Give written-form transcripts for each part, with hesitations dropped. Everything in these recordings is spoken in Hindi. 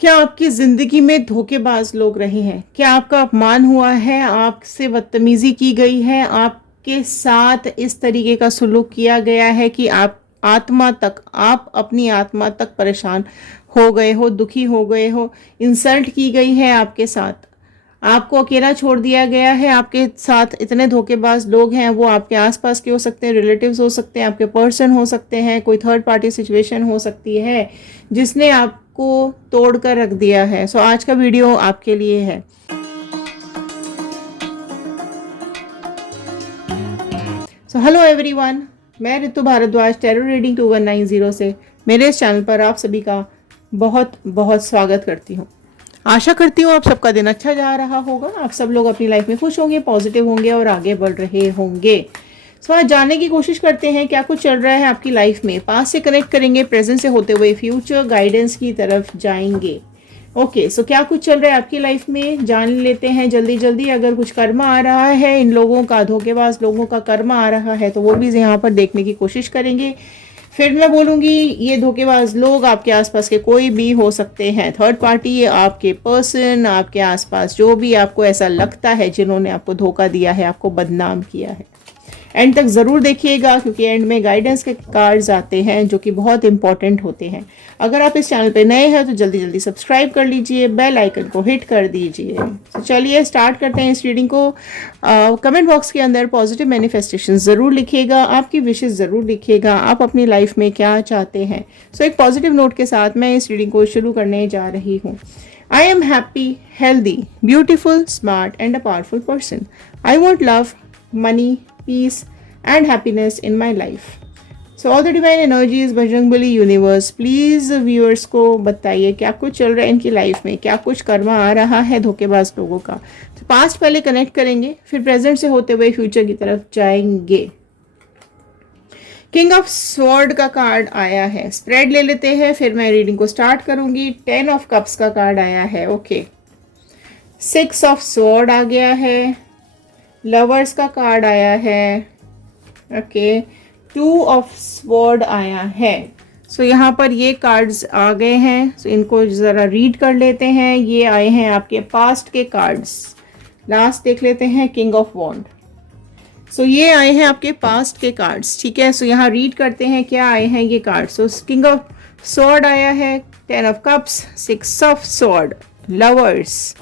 क्या आपकी ज़िंदगी में धोखेबाज लोग रहे हैं? क्या आपका अपमान हुआ है? आपसे बदतमीज़ी की गई है? आपके साथ इस तरीके का सुलूक किया गया है कि आप अपनी आत्मा तक परेशान हो गए हो, दुखी हो गए हो, इंसल्ट की गई है आपके साथ, आपको अकेला छोड़ दिया गया है। आपके साथ इतने धोखेबाज लोग हैं, वो आपके आसपास के हो सकते हैं, रिलेटिव्स हो सकते हैं, आपके पर्सन हो सकते हैं, कोई थर्ड पार्टी सिचुएशन हो सकती है जिसने आपको तोड़ कर रख दिया है। सो आज का वीडियो आपके लिए है। सो हेलो एवरीवन, मैं ऋतु भारद्वाज टेरो रीडिंग 2190 से मेरे इस चैनल पर आप सभी का बहुत बहुत स्वागत करती हूँ। आशा करती हूँ आप सबका दिन अच्छा जा रहा होगा, आप सब लोग अपनी लाइफ में खुश होंगे, पॉजिटिव होंगे और आगे बढ़ रहे होंगे। सो आज जानने की कोशिश करते हैं क्या कुछ चल रहा है आपकी लाइफ में। पास्ट से कनेक्ट करेंगे, प्रेजेंट से होते हुए फ्यूचर गाइडेंस की तरफ जाएंगे। ओके, सो क्या कुछ चल रहा है आपकी लाइफ में जान लेते हैं जल्दी जल्दी। अगर कुछ कर्म आ रहा है, इन लोगों का, धोखेबाज लोगों का कर्म आ रहा है, तो वो भी यहाँ पर देखने की कोशिश करेंगे। फिर मैं बोलूँगी ये धोखेबाज लोग आपके आसपास के कोई भी हो सकते हैं, थर्ड पार्टी, आपके पर्सन, आपके आसपास जो भी आपको ऐसा लगता है जिन्होंने आपको धोखा दिया है, आपको बदनाम किया है। एंड तक ज़रूर देखिएगा क्योंकि एंड में गाइडेंस के कार्ड्स आते हैं जो कि बहुत इंपॉर्टेंट होते हैं। अगर आप इस चैनल पे नए हैं तो जल्दी जल्दी सब्सक्राइब कर लीजिए, बेल आइकन को हिट कर दीजिए। तो चलिए स्टार्ट करते हैं इस रीडिंग को। कमेंट बॉक्स के अंदर पॉजिटिव मैनिफेस्टेशन ज़रूर लिखिएगा, आपकी विशेष ज़रूर लिखिएगा, आप अपनी लाइफ में क्या चाहते हैं। सो एक पॉजिटिव नोट के साथ मैं इस रीडिंग को शुरू करने जा रही हूँ। I am happy, healthy, beautiful, smart, and a powerful person. I want love, money, peace, and happiness in my life. So all the divine energies, Bajrangbali universe, please viewers को बताइए क्या कुछ चल रहा है इनकी लाइफ में, क्या कुछ कर्मा आ रहा है धोखेबाज लोगों का। तो पास्ट पहले कनेक्ट करेंगे, फिर प्रेजेंट से होते हुए फ्यूचर की तरफ जाएंगे। किंग ऑफ स्वॉर्ड का कार्ड आया है, स्प्रेड ले लेते हैं फिर मैं रीडिंग को स्टार्ट करूंगी। 10 ऑफ कप्स का कार्ड आया है, ओके। 6 ऑफ स्वॉर्ड आ गया है, लवर्स का कार्ड आया है, ओके। 2 ऑफ स्वॉर्ड आया है। सो यहाँ पर ये कार्ड्स आ गए हैं, सो इनको ज़रा रीड कर लेते हैं। ये आए हैं आपके पास्ट के कार्ड्स। लास्ट देख लेते हैं, किंग ऑफ वॉन्ड। सो ये आए हैं आपके पास्ट के कार्ड्स, ठीक है। सो यहाँ रीड करते हैं क्या आए हैं ये cards. So king of sword आया है, 10 of cups, 6 of sword, lovers,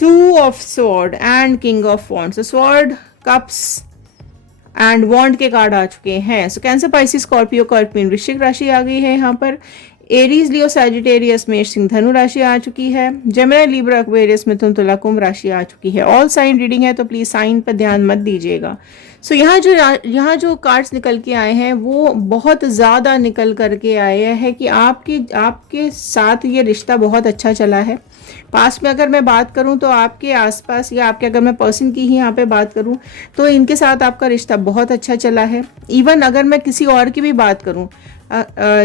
2 of sword and king of wand. So sword, cups and wand के कार्ड आ चुके हैं। सो कैंसर, पाइसिस, स्कॉर्पियो, कर्क, मीन, वृश्चिक राशि आ गई है यहाँ पर। एरीज, लियो, सैजिटेरियस, मेष, सिंह, धनु राशि आ चुकी है। जेमिनी, लिब्रा, एक्वेरियस, मिथुन, तुला, कुंभ राशि आ चुकी है। ऑल साइन रीडिंग है तो प्लीज साइन पर ध्यान मत दीजिएगा। सो यहाँ जो कार्ड्स निकल के आए हैं वो बहुत ज़्यादा निकल करके आए हैं कि आपके साथ ये रिश्ता बहुत अच्छा चला है। पास्ट में अगर मैं बात करूं तो आपके आसपास या आपके, अगर मैं पर्सन की ही यहाँ पे बात करूं तो इनके साथ आपका रिश्ता बहुत अच्छा चला है। इवन अगर मैं किसी और की भी बात करूं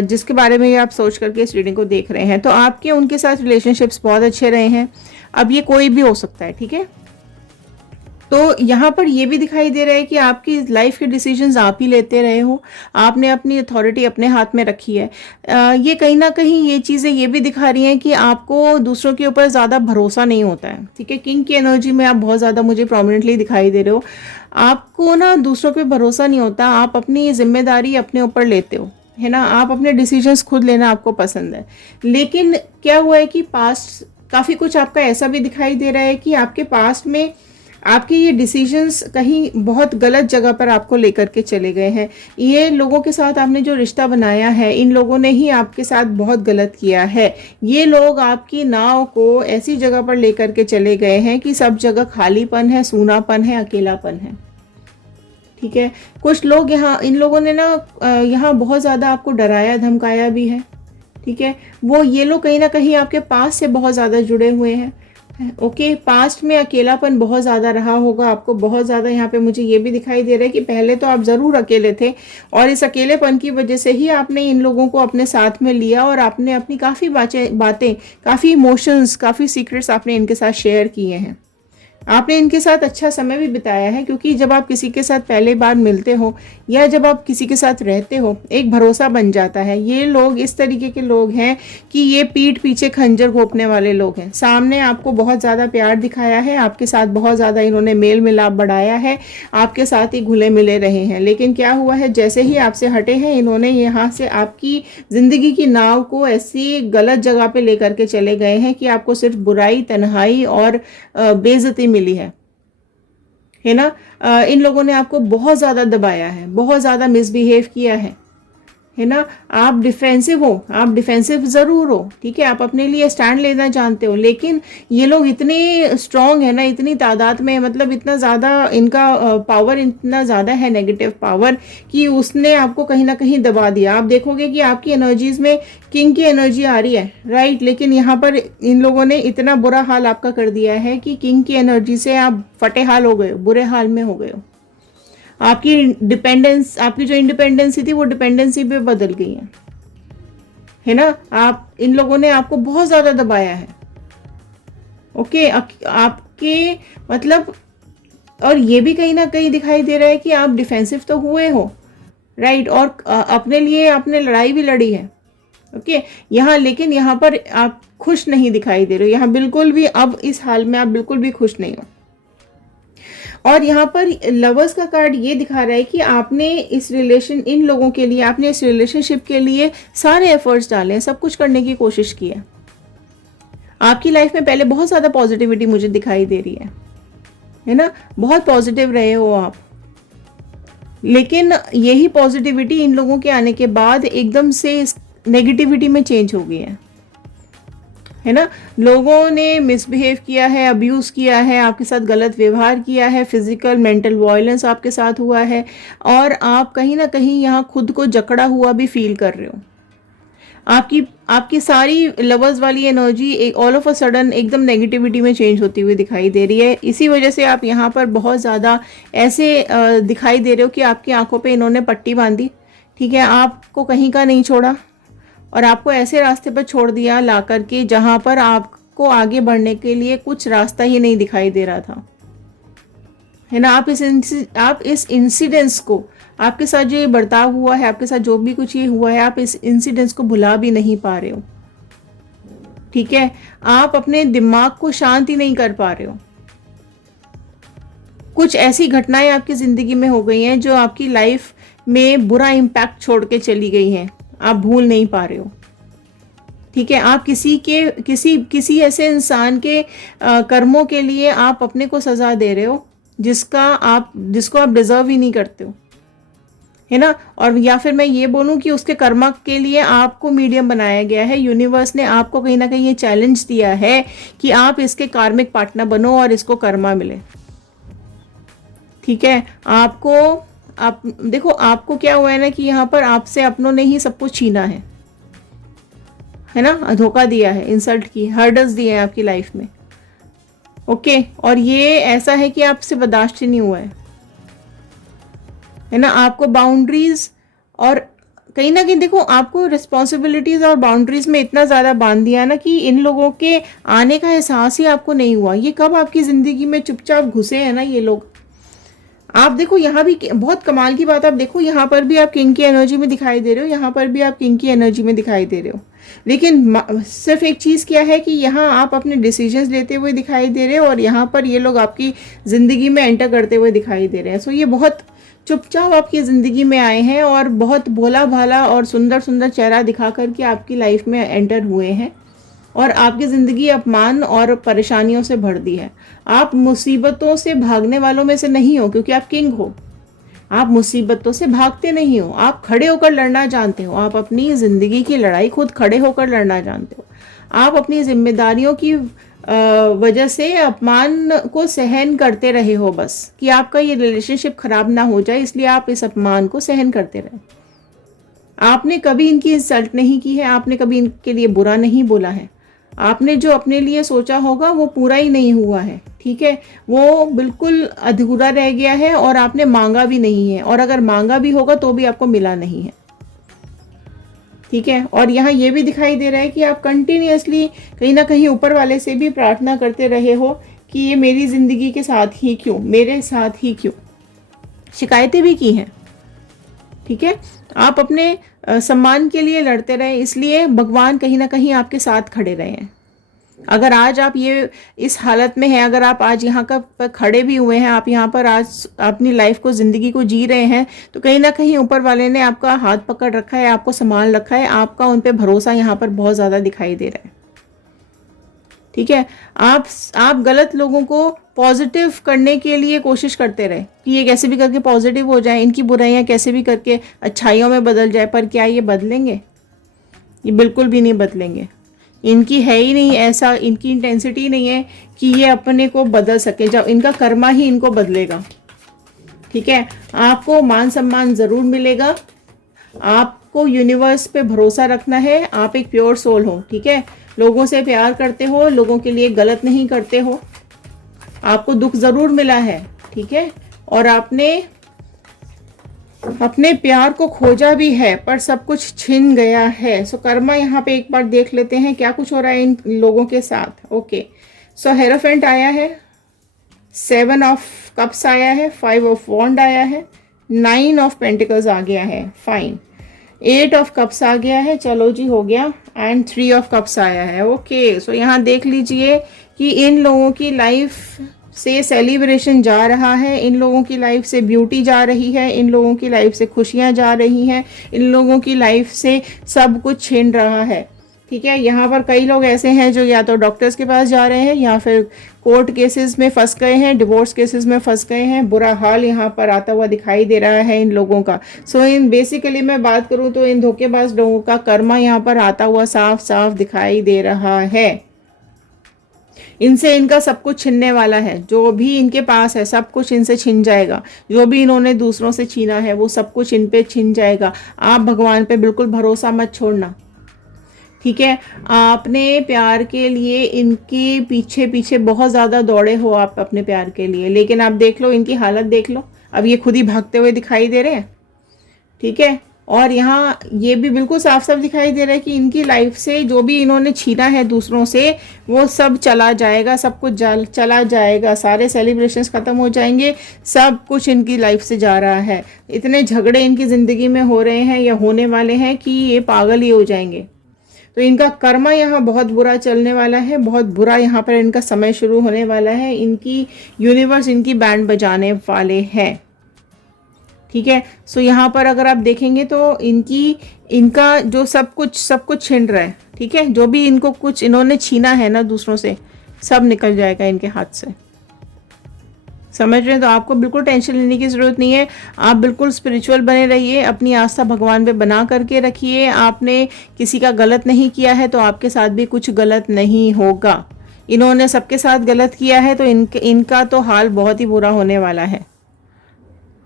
जिसके बारे में आप सोच करके इस रीडिंग को देख रहे हैं, तो आपके उनके साथ रिलेशनशिप्स बहुत अच्छे रहे हैं। अब ये कोई भी हो सकता है, ठीक है। तो यहाँ पर ये भी दिखाई दे रहा है कि आपकी लाइफ के डिसीजंस आप ही लेते रहे हो, आपने अपनी अथॉरिटी अपने हाथ में रखी है। ये कहीं ना कहीं ये चीज़ें ये भी दिखा रही हैं कि आपको दूसरों के ऊपर ज़्यादा भरोसा नहीं होता है, ठीक है। किंग की एनर्जी में आप बहुत ज़्यादा मुझे प्रोमिनेंटली दिखाई दे रहे हो। आपको ना दूसरों पे भरोसा नहीं होता, आप अपनी जिम्मेदारी अपने ऊपर लेते हो, है ना। आप अपने डिसीजंस खुद लेना आपको पसंद है। लेकिन क्या हुआ है कि पास्ट काफ़ी कुछ आपका ऐसा भी दिखाई दे रहा है कि आपके पास्ट में आपके ये डिसीजंस कहीं बहुत गलत जगह पर आपको लेकर के चले गए हैं। ये लोगों के साथ आपने जो रिश्ता बनाया है, इन लोगों ने ही आपके साथ बहुत गलत किया है। ये लोग आपकी नाव को ऐसी जगह पर लेकर के चले गए हैं कि सब जगह खालीपन है, सूनापन है, अकेलापन है, ठीक है। कुछ लोग यहाँ, इन लोगों ने ना यहाँ बहुत ज़्यादा आपको डराया धमकाया भी है, ठीक है। वो ये लोग कहीं ना कहीं आपके पास से बहुत ज़्यादा जुड़े हुए हैं, ओके। पास्ट में अकेलापन बहुत ज़्यादा रहा होगा आपको, बहुत ज़्यादा। यहाँ पे मुझे ये भी दिखाई दे रहा है कि पहले तो आप ज़रूर अकेले थे और इस अकेलेपन की वजह से ही आपने इन लोगों को अपने साथ में लिया और आपने अपनी काफ़ी बातें, काफ़ी इमोशंस, काफ़ी सीक्रेट्स आपने इनके साथ शेयर किए हैं, आपने इनके साथ अच्छा समय भी बिताया है, क्योंकि जब आप किसी के साथ पहले बार मिलते हो या जब आप किसी के साथ रहते हो, एक भरोसा बन जाता है। ये लोग इस तरीके के लोग हैं कि ये पीठ पीछे खंजर घोंपने वाले लोग हैं। सामने आपको बहुत ज़्यादा प्यार दिखाया है, आपके साथ बहुत ज़्यादा इन्होंने मेल मिलाप बढ़ाया है, आपके साथ ही घुले मिले रहे हैं, लेकिन क्या हुआ है, जैसे ही आपसे हटे हैं इन्होंने यहाँ से आपकी ज़िंदगी की नाव को ऐसी गलत जगह पे लेकर के चले गए हैं कि आपको सिर्फ बुराई, तन्हाई और बेइज्जती मिली है ना। इन लोगों ने आपको बहुत ज़्यादा दबाया है, बहुत ज़्यादा मिसबिहेव किया है ना। आप डिफेंसिव हो, आप डिफेंसिव ज़रूर हो, ठीक है, आप अपने लिए स्टैंड लेना जानते हो, लेकिन ये लोग इतने स्ट्रांग है ना, इतनी तादाद में, मतलब इतना ज़्यादा इनका पावर इतना ज़्यादा है, नेगेटिव पावर, कि उसने आपको कहीं ना कहीं दबा दिया। आप देखोगे कि आपकी एनर्जीज में किंग की एनर्जी आ रही है, राइट, लेकिन यहाँ पर इन लोगों ने इतना बुरा हाल आपका कर दिया है कि किंग की एनर्जी से आप फटे हाल हो गए हो, बुरे हाल में हो गए हो। आपकी डिपेंडेंस, आपकी जो इंडिपेंडेंसी थी वो डिपेंडेंसी पे बदल गई है ना। आप, इन लोगों ने आपको बहुत ज़्यादा दबाया है, ओके। आपके मतलब, और ये भी कहीं ना कहीं दिखाई दे रहा है कि आप डिफेंसिव तो हुए हो, राइट, और अपने लिए आपने लड़ाई भी लड़ी है, ओके। यहाँ, लेकिन यहाँ पर आप खुश नहीं दिखाई दे रहे हो, यहाँ बिल्कुल भी, अब इस हाल में आप बिल्कुल भी खुश नहीं हो। और यहाँ पर लवर्स का कार्ड ये दिखा रहा है कि आपने इन लोगों के लिए, आपने इस रिलेशनशिप के लिए सारे एफर्ट्स डाले हैं, सब कुछ करने की कोशिश की है। आपकी लाइफ में पहले बहुत ज़्यादा पॉजिटिविटी मुझे दिखाई दे रही है ना, बहुत पॉजिटिव रहे हो आप, लेकिन यही पॉजिटिविटी इन लोगों के आने के बाद एकदम से नेगेटिविटी में चेंज हो गई है ना। लोगों ने मिसबिहेव किया है, अब्यूज़ किया है, आपके साथ गलत व्यवहार किया है, फिजिकल मेंटल वायलेंस आपके साथ हुआ है, और आप कहीं ना कहीं यहाँ खुद को जकड़ा हुआ भी फील कर रहे हो। आपकी सारी लवर्स वाली energy all of a sudden एकदम नेगेटिविटी में चेंज होती हुई दिखाई दे रही है। इसी वजह से आप यहाँ पर बहुत ज़्यादा ऐसे दिखाई दे रहे हो कि आपकी आंखों पे इन्होंने पट्टी बांधी, ठीक है, आपको कहीं का नहीं छोड़ा, और आपको ऐसे रास्ते पर छोड़ दिया ला करके जहाँ पर आपको आगे बढ़ने के लिए कुछ रास्ता ही नहीं दिखाई दे रहा था, है ना। आप इस इंसिडेंस को, आपके साथ जो ये बर्ताव हुआ है, आपके साथ जो भी कुछ ये हुआ है, आप इस इंसिडेंस को भुला भी नहीं पा रहे हो, ठीक है। आप अपने दिमाग को शांति नहीं कर पा रहे हो। कुछ ऐसी घटनाएं आपकी ज़िंदगी में हो गई हैं जो आपकी लाइफ में बुरा इम्पैक्ट छोड़ के चली गई हैं, आप भूल नहीं पा रहे हो, ठीक है। आप किसी ऐसे इंसान के कर्मों के लिए आप अपने को सजा दे रहे हो जिसको आप डिजर्व ही नहीं करते हो, है ना। और या फिर मैं ये बोलूं कि उसके कर्म के लिए आपको मीडियम बनाया गया है। यूनिवर्स ने आपको कहीं ना कहीं ये चैलेंज दिया है कि आप इसके कार्मिक पार्टनर बनो और इसको कर्मा मिले, ठीक है। आप देखो, आपको क्या हुआ है ना कि यहाँ पर आपसे अपनों ने ही सब कुछ छीना है ना, धोखा दिया है, इंसल्ट की, हर्डल्स दिए हैं आपकी लाइफ में, ओके। और ये ऐसा है कि आपसे बर्दाश्त ही नहीं हुआ है ना। आपको बाउंड्रीज, और कहीं ना कहीं देखो, आपको रिस्पॉन्सिबिलिटीज और बाउंड्रीज में इतना ज़्यादा बांध दिया ना कि इन लोगों के आने का एहसास ही आपको नहीं हुआ। ये कब आपकी ज़िंदगी में चुपचाप घुसे हैं ना ये लोग। आप देखो, यहाँ भी बहुत कमाल की बात, आप देखो यहाँ पर भी आप किंग की एनर्जी में दिखाई दे रहे हो, यहाँ पर भी आप किंग की एनर्जी में दिखाई दे रहे हो, लेकिन सिर्फ एक चीज़ क्या है कि यहाँ आप अपने डिसीजंस लेते हुए दिखाई दे रहे हो, और यहाँ पर ये लोग आपकी ज़िंदगी में एंटर करते हुए दिखाई दे रहे हैं। सो ये बहुत चुपचाप आपकी ज़िंदगी में आए हैं और बहुत भोला भाला और सुंदर सुंदर चेहरा दिखा करके आपकी लाइफ में एंटर हुए हैं, और आपकी ज़िंदगी अपमान और परेशानियों से भर दी है। आप मुसीबतों से भागने वालों में से नहीं हो, क्योंकि आप किंग हो। आप मुसीबतों से भागते नहीं हो, आप खड़े होकर लड़ना जानते हो। आप अपनी ज़िंदगी की लड़ाई खुद खड़े होकर लड़ना जानते हो। आप अपनी जिम्मेदारियों की वजह से अपमान को सहन करते रहे हो, बस कि आपका ये रिलेशनशिप खराब ना हो जाए, इसलिए आप इस अपमान को सहन करते रहे। आपने कभी इनकी इंसल्ट नहीं की है, आपने कभी इनके लिए बुरा नहीं बोला है। आपने जो अपने लिए सोचा होगा वो पूरा ही नहीं हुआ है, ठीक है, वो बिल्कुल अधूरा रह गया है, और आपने मांगा भी नहीं है, और अगर मांगा भी होगा तो भी आपको मिला नहीं है, ठीक है। और यहाँ ये भी दिखाई दे रहा है कि आप कंटिन्यूअसली कहीं ना कहीं ऊपर वाले से भी प्रार्थना करते रहे हो कि ये मेरी ज़िंदगी के साथ ही क्यों, मेरे साथ ही क्यों। शिकायतें भी की हैं, ठीक है। आप अपने सम्मान के लिए लड़ते रहे, इसलिए भगवान कहीं ना कहीं आपके साथ खड़े रहे हैं। अगर आज आप ये इस हालत में हैं, अगर आप आज यहाँ का पर खड़े भी हुए हैं, आप यहाँ पर आज अपनी लाइफ को, ज़िंदगी को जी रहे हैं, तो कहीं ना कहीं ऊपर वाले ने आपका हाथ पकड़ रखा है, आपको संभाल रखा है, आपका उन पर भरोसा यहाँ पर बहुत ज़्यादा दिखाई दे रहा है, ठीक है। आप गलत लोगों को पॉजिटिव करने के लिए कोशिश करते रहे कि ये कैसे भी करके पॉजिटिव हो जाए, इनकी बुराइयां कैसे भी करके अच्छाइयों में बदल जाए, पर क्या ये बदलेंगे? ये बिल्कुल भी नहीं बदलेंगे। इनकी है ही नहीं ऐसा, इनकी इंटेंसिटी नहीं है कि ये अपने को बदल सके, जब इनका कर्मा ही इनको बदलेगा, ठीक है। आपको मान सम्मान ज़रूर मिलेगा, आपको यूनिवर्स पे भरोसा रखना है। आप एक प्योर सोल हो, ठीक है, लोगों से प्यार करते हो, लोगों के लिए गलत नहीं करते हो। आपको दुख ज़रूर मिला है, ठीक है, और आपने अपने प्यार को खोजा भी है, पर सब कुछ छिन गया है। सो कर्मा यहाँ पे एक बार देख लेते हैं क्या कुछ हो रहा है इन लोगों के साथ। ओके, सो हेरोफेंट आया है, 7 ऑफ कप्स आया है, 5 ऑफ वॉन्ड आया है, 9 ऑफ पेंटिकल्स आ गया है, फाइन, 8 ऑफ कप्स आ गया है, चलो जी हो गया, एंड 3 ऑफ कप्स आया है। ओके, सो यहाँ देख लीजिए कि इन लोगों की लाइफ से सेलिब्रेशन जा रहा है, इन लोगों की लाइफ से ब्यूटी जा रही है, इन लोगों की लाइफ से खुशियाँ जा रही हैं, इन लोगों की लाइफ से सब कुछ छिन रहा है, ठीक है। यहाँ पर कई लोग ऐसे हैं जो या तो डॉक्टर्स के पास जा रहे हैं या फिर कोर्ट केसेस में फंस गए हैं, डिवोर्स केसेस में फंस गए हैं। बुरा हाल यहाँ पर आता हुआ दिखाई दे रहा है इन लोगों का। सो इन बेसिकली मैं बात करूँ तो इन धोखेबाज लोगों का कर्मा यहाँ पर आता हुआ साफ साफ दिखाई दे रहा है। इनसे इनका सब कुछ छिनने वाला है, जो भी इनके पास है सब कुछ इनसे छिन जाएगा। जो भी इन्होंने दूसरों से छीना है वो सब कुछ इन पे छिन जाएगा। आप भगवान पे बिल्कुल भरोसा मत छोड़ना, ठीक है। आपने प्यार के लिए इनके पीछे पीछे बहुत ज़्यादा दौड़े हो आप अपने प्यार के लिए, लेकिन आप देख लो इनकी हालत देख लो, अब ये खुद ही भागते हुए दिखाई दे रहे हैं, ठीक है। और यहाँ ये भी बिल्कुल साफ साफ दिखाई दे रहा है कि इनकी लाइफ से जो भी इन्होंने छीना है दूसरों से वो सब चला जाएगा, सब कुछ चला जाएगा, सारे सेलिब्रेशंस ख़त्म हो जाएंगे, सब कुछ इनकी लाइफ से जा रहा है। इतने झगड़े इनकी ज़िंदगी में हो रहे हैं या होने वाले हैं कि ये पागल ही हो जाएंगे। तो इनका कर्मा यहाँ बहुत बुरा चलने वाला है, बहुत बुरा यहाँ पर इनका समय शुरू होने वाला है। इनकी यूनिवर्स इनकी बैंड बजाने वाले हैं, ठीक है। सो यहाँ पर अगर आप देखेंगे तो इनका जो सब कुछ छिन रहा है, ठीक है। जो भी इनको कुछ इन्होंने छीना है ना दूसरों से, सब निकल जाएगा इनके हाथ से, समझ रहे हैं। तो आपको बिल्कुल टेंशन लेने की ज़रूरत नहीं है। आप बिल्कुल स्पिरिचुअल बने रहिए, अपनी आस्था भगवान पे बना करके रखिए। आपने किसी का गलत नहीं किया है तो आपके साथ भी कुछ गलत नहीं होगा। इन्होंने सबके साथ गलत किया है तो इनका तो हाल बहुत ही बुरा होने वाला है,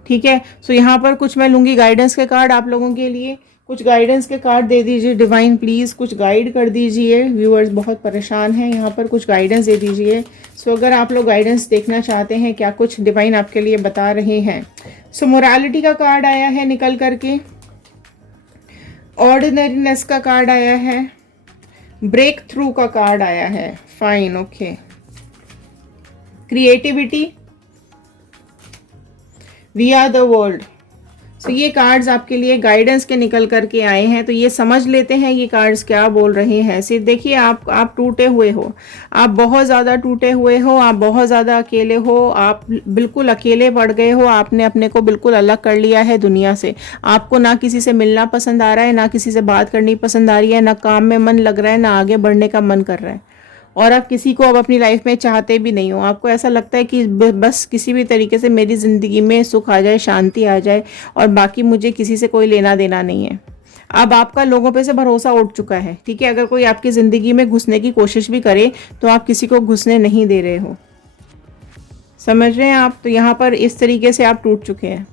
ठीक है। सो यहाँ पर कुछ मैं लूँगी गाइडेंस के कार्ड आप लोगों के लिए। कुछ गाइडेंस के कार्ड दे दीजिए डिवाइन, प्लीज़ कुछ गाइड कर दीजिए। व्यूअर्स बहुत परेशान हैं, यहाँ पर कुछ गाइडेंस दे दीजिए। सो अगर आप लोग गाइडेंस देखना चाहते हैं क्या कुछ डिवाइन आपके लिए बता रहे हैं। सो मोरालिटी का कार्ड आया है निकल करके, ऑर्डिनरीनेस का कार्ड आया है, ब्रेक थ्रू का कार्ड आया है, fine, okay, creativity, we are the world. So ये कार्ड्स आपके लिए गाइडेंस के निकल करके आए हैं, तो ये समझ लेते हैं ये कार्ड्स क्या बोल रहे हैं। सिर्फ देखिए आप टूटे हुए हो, आप बहुत ज़्यादा टूटे हुए हो, आप बहुत ज़्यादा अकेले हो, आप बिल्कुल अकेले पड़ गए हो, आपने अपने को बिल्कुल अलग कर लिया है दुनिया से। आपको ना किसी से मिलना पसंद आ रहा है, ना किसी से बात करनी पसंद आ रही है, ना काम में मन लग रहा है, ना आगे बढ़ने का मन कर रहा है, और आप किसी को अब अपनी लाइफ में चाहते भी नहीं हो। आपको ऐसा लगता है कि बस किसी भी तरीके से मेरी ज़िंदगी में सुख आ जाए, शांति आ जाए, और बाकी मुझे किसी से कोई लेना देना नहीं है। अब आपका लोगों पे से भरोसा उठ चुका है, ठीक है। अगर कोई आपकी ज़िंदगी में घुसने की कोशिश भी करे तो आप किसी को घुसने नहीं दे रहे हो, समझ रहे हैं आप। तो यहाँ पर इस तरीके से आप टूट चुके हैं,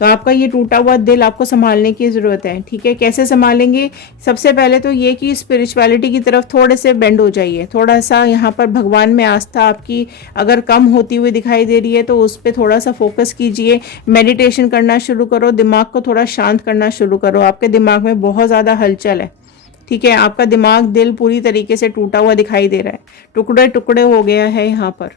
तो आपका ये टूटा हुआ दिल आपको संभालने की ज़रूरत है, ठीक है। कैसे संभालेंगे? सबसे पहले तो ये कि स्पिरिचुअलिटी की तरफ थोड़े से बेंड हो जाइए। थोड़ा सा यहाँ पर भगवान में आस्था आपकी अगर कम होती हुई दिखाई दे रही है तो उस पर थोड़ा सा फोकस कीजिए। मेडिटेशन करना शुरू करो, दिमाग को थोड़ा शांत करना शुरू करो। आपके दिमाग में बहुत ज़्यादा हलचल है, ठीक है। आपका दिमाग दिल पूरी तरीके से टूटा हुआ दिखाई दे रहा है, टुकड़े टुकड़े हो गया है यहाँ पर,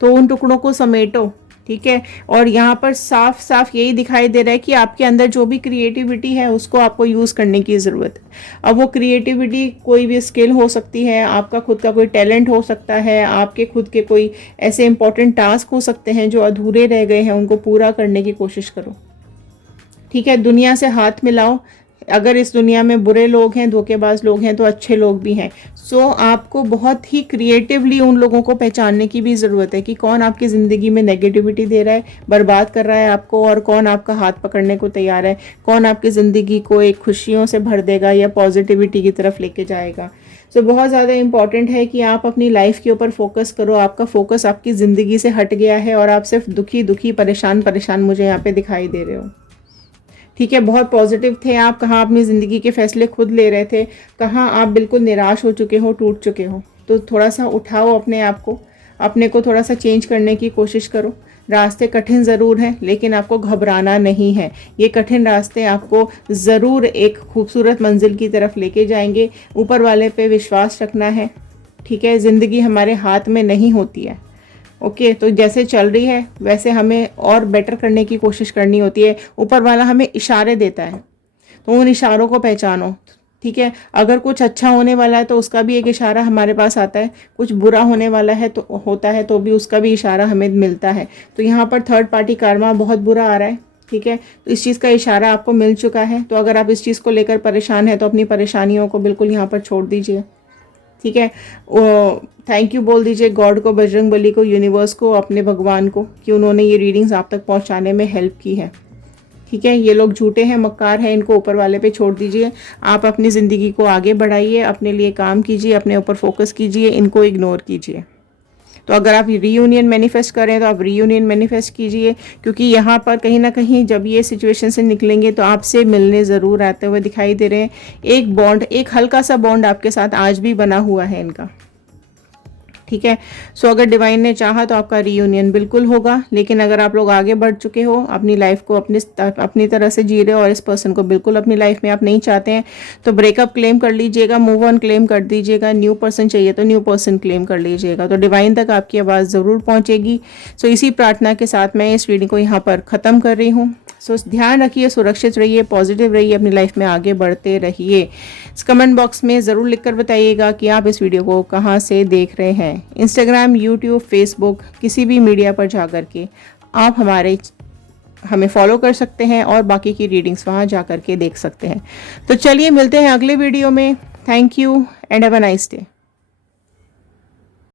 तो उन टुकड़ों को समेटो, ठीक है। और यहाँ पर साफ साफ यही दिखाई दे रहा है कि आपके अंदर जो भी क्रिएटिविटी है उसको आपको यूज़ करने की ज़रूरत है। अब वो क्रिएटिविटी कोई भी स्किल हो सकती है, आपका खुद का कोई टैलेंट हो सकता है, आपके खुद के कोई ऐसे इंपॉर्टेंट टास्क हो सकते हैं जो अधूरे रह गए हैं, उनको पूरा करने की कोशिश करो, ठीक है। दुनिया से हाथ मिलाओ। अगर इस दुनिया में बुरे लोग हैं, धोखेबाज लोग हैं, तो अच्छे लोग भी हैं। सो आपको बहुत ही क्रिएटिवली उन लोगों को पहचानने की भी ज़रूरत है कि कौन आपकी ज़िंदगी में नेगेटिविटी दे रहा है, बर्बाद कर रहा है आपको, और कौन आपका हाथ पकड़ने को तैयार है, कौन आपकी ज़िंदगी को एक खुशियों से भर देगा या पॉजिटिविटी की तरफ लेके जाएगा। सो बहुत ज़्यादा इंपॉर्टेंट है कि आप अपनी लाइफ के ऊपर फोकस करो। आपका फोकस आपकी ज़िंदगी से हट गया है और आप सिर्फ दुखी दुखी परेशान परेशान मुझे यहाँ पे दिखाई दे रहे हो, ठीक है। बहुत पॉजिटिव थे आप, कहाँ अपनी ज़िंदगी के फैसले खुद ले रहे थे, कहाँ आप बिल्कुल निराश हो चुके हो, टूट चुके हो। तो थोड़ा सा उठाओ अपने आप को, अपने को थोड़ा सा चेंज करने की कोशिश करो। रास्ते कठिन ज़रूर हैं, लेकिन आपको घबराना नहीं है। ये कठिन रास्ते आपको ज़रूर एक खूबसूरत मंजिल की तरफ लेके जाएंगे। ऊपर वाले पे विश्वास रखना है, ठीक है। ज़िंदगी हमारे हाथ में नहीं होती है, ओके। तो जैसे चल रही है वैसे हमें और बेटर करने की कोशिश करनी होती है। ऊपर वाला हमें इशारे देता है, तो उन इशारों को पहचानो, ठीक है। अगर कुछ अच्छा होने वाला है तो उसका भी एक इशारा हमारे पास आता है, कुछ बुरा होने वाला है तो होता है तो भी उसका भी इशारा हमें मिलता है। तो यहाँ पर थर्ड पार्टी कार्मा बहुत बुरा आ रहा है, ठीक है। तो इस चीज़ का इशारा आपको मिल चुका है। तो अगर आप इस चीज़ को लेकर परेशान हैं तो अपनी परेशानियों को बिल्कुल यहाँ पर छोड़ दीजिए, ठीक है। थैंक यू बोल दीजिए गॉड को, बजरंग बली को, यूनिवर्स को, अपने भगवान को, कि उन्होंने ये रीडिंग्स आप तक पहुंचाने में हेल्प की है, ठीक है। ये लोग झूठे हैं, मक्कार हैं, इनको ऊपर वाले पे छोड़ दीजिए। आप अपनी ज़िंदगी को आगे बढ़ाइए, अपने लिए काम कीजिए, अपने ऊपर फोकस कीजिए, इनको इग्नोर कीजिए। तो अगर आप रीयूनियन मैनिफेस्ट करें तो आप रीयूनियन मैनिफेस्ट कीजिए, क्योंकि यहाँ पर कहीं ना कहीं जब ये सिचुएशन से निकलेंगे तो आपसे मिलने ज़रूर आते हुए दिखाई दे रहे हैं। एक बॉन्ड, एक हल्का सा बॉन्ड आपके साथ आज भी बना हुआ है इनका, ठीक है। सो अगर डिवाइन ने चाहा तो आपका रीयूनियन बिल्कुल होगा। लेकिन अगर आप लोग आगे बढ़ चुके हो, अपनी लाइफ को अपनी तरह से जी रहे हो और इस पर्सन को बिल्कुल अपनी लाइफ में आप नहीं चाहते हैं, तो ब्रेकअप क्लेम कर लीजिएगा, मूव ऑन क्लेम कर दीजिएगा। न्यू पर्सन चाहिए तो न्यू पर्सन क्लेम कर लीजिएगा, तो डिवाइन तक आपकी आवाज़ ज़रूर पहुँचेगी। सो इसी प्रार्थना के साथ मैं इस रीडिंग को यहाँ पर ख़त्म कर रही हूँ। सो ध्यान रखिए, सुरक्षित रहिए, पॉजिटिव रहिए, अपनी लाइफ में आगे बढ़ते रहिए। इस कमेंट बॉक्स में ज़रूर लिखकर बताइएगा कि आप इस वीडियो को कहाँ से देख रहे हैं। इंस्टाग्राम, यूट्यूब, फेसबुक, किसी भी मीडिया पर जा कर के आप हमें फॉलो कर सकते हैं और बाकी की रीडिंग्स वहाँ जा कर के देख सकते हैं। तो चलिए मिलते हैं अगले वीडियो में। Thank you and have a nice day.